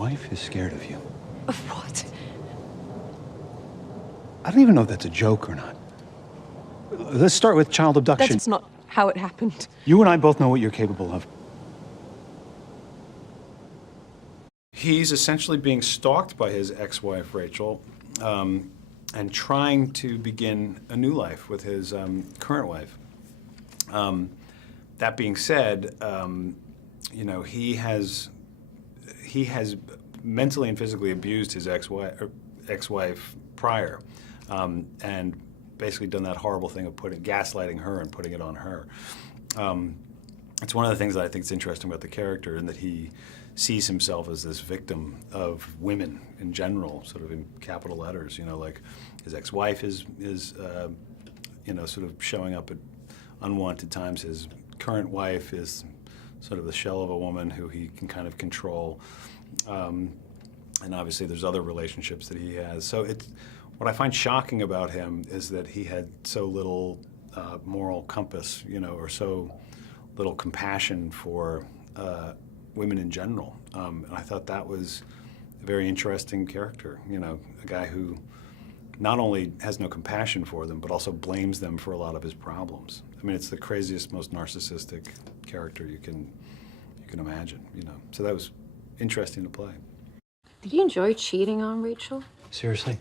wife is scared of you. Of what? I don't even know if that's a joke or not. Let's start with child abduction. That's not how it happened. You and I both know what you're capable of. He's essentially being stalked by his ex-wife, Rachel, and trying to begin a new life with his current wife. That being said, you know, he has mentally and physically abused his ex-wife prior, and basically done that horrible thing of gaslighting her and putting it on her. It's one of the things that I think is interesting about the character, in that he sees himself as this victim of women in general, sort of in capital letters. You know, like his ex-wife is you know, sort of showing up at unwanted times. His current wife is sort of the shell of a woman who he can kind of control. And obviously there's other relationships that he has. So what I find shocking about him is that he had so little moral compass, you know, or so little compassion for women in general. And I thought that was a very interesting character, you know, a guy who not only has no compassion for them, but also blames them for a lot of his problems. I mean, it's the craziest, most narcissistic character you can imagine, you know. So that was interesting to play. Did you enjoy cheating on Rachel? Seriously?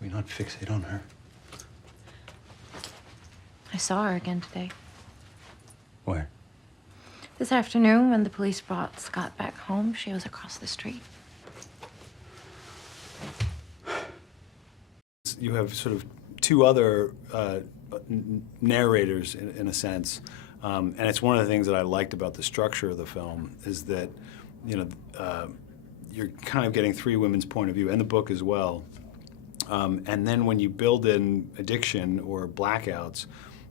We not fixate on her? I saw her again today. Where? This afternoon, when the police brought Scott back home, she was across the street. You have sort of two other narrators, in a sense, and it's one of the things that I liked about the structure of the film, is that, you know, you're kind of getting three women's point of view, and the book as well. And then when you build in addiction or blackouts,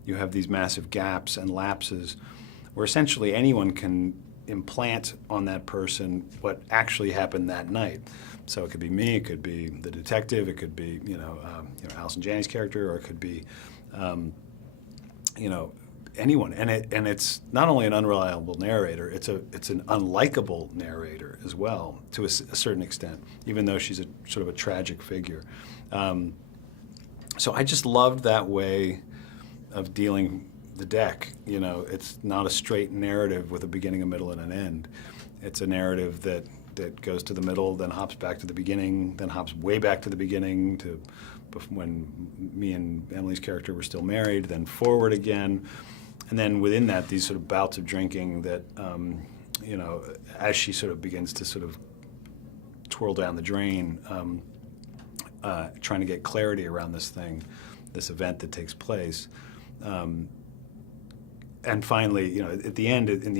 you have these massive gaps and lapses where essentially anyone can implant on that person what actually happened that night. So it could be me, it could be the detective, it could be, you know, Allison Janney's character, or it could be, you know, anyone. And it's not only an unreliable narrator, it's an unlikable narrator as well, to a certain extent, even though she's a sort of a tragic figure. So I just loved that way of dealing the deck. You know, it's not a straight narrative with a beginning, a middle, and an end. It's a narrative that goes to the middle, then hops back to the beginning, then hops way back to the beginning to when me and Emily's character were still married, then forward again. And then within that, these sort of bouts of drinking that, you know, as she sort of begins to sort of twirl down the drain, trying to get clarity around this thing, this event that takes place. And finally, you know, in the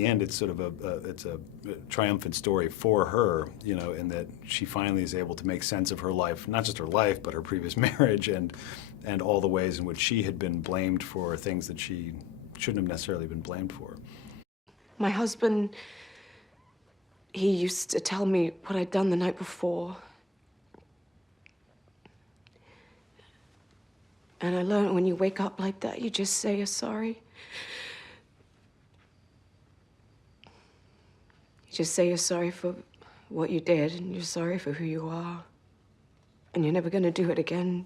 end, it's sort of it's a triumphant story for her, you know, in that she finally is able to make sense of her life, not just her life, but her previous marriage and all the ways in which she had been blamed for things that she shouldn't have necessarily been blamed for. My husband, he used to tell me what I'd done the night before. And I learned when you wake up like that, you just say you're sorry. You just say you're sorry for what you did, and you're sorry for who you are. And you're never gonna do it again.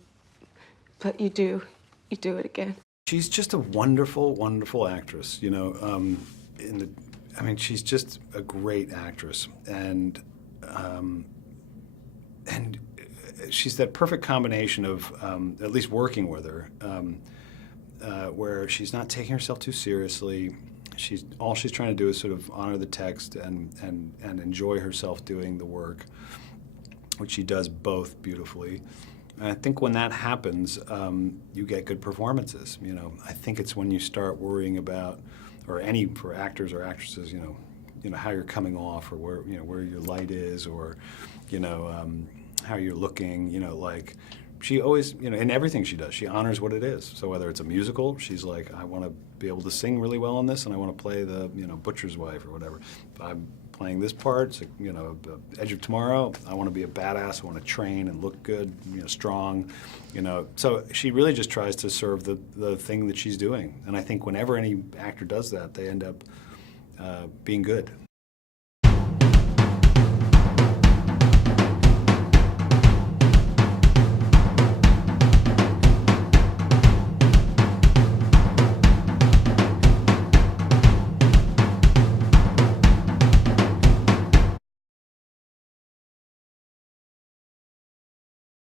But you do. You do it again. She's just a wonderful, wonderful actress, you know. I mean, she's just a great actress, and she's that perfect combination of, at least working with her, where she's not taking herself too seriously. All she's trying to do is sort of honor the text and enjoy herself doing the work, which she does both beautifully. And I think when that happens, you get good performances. You know, I think it's when you start worrying about, or for actors or actresses, you know how you're coming off, or where your light is, or how you're looking. You know, like she always, in everything she does, she honors what it is. So whether it's a musical, she's like, I want to be able to sing really well in this, and I want to play the butcher's wife or whatever. If I'm playing this part, Edge of Tomorrow, I want to be a badass. I want to train and look good, strong, So she really just tries to serve the thing that she's doing. And I think whenever any actor does that, they end up being good.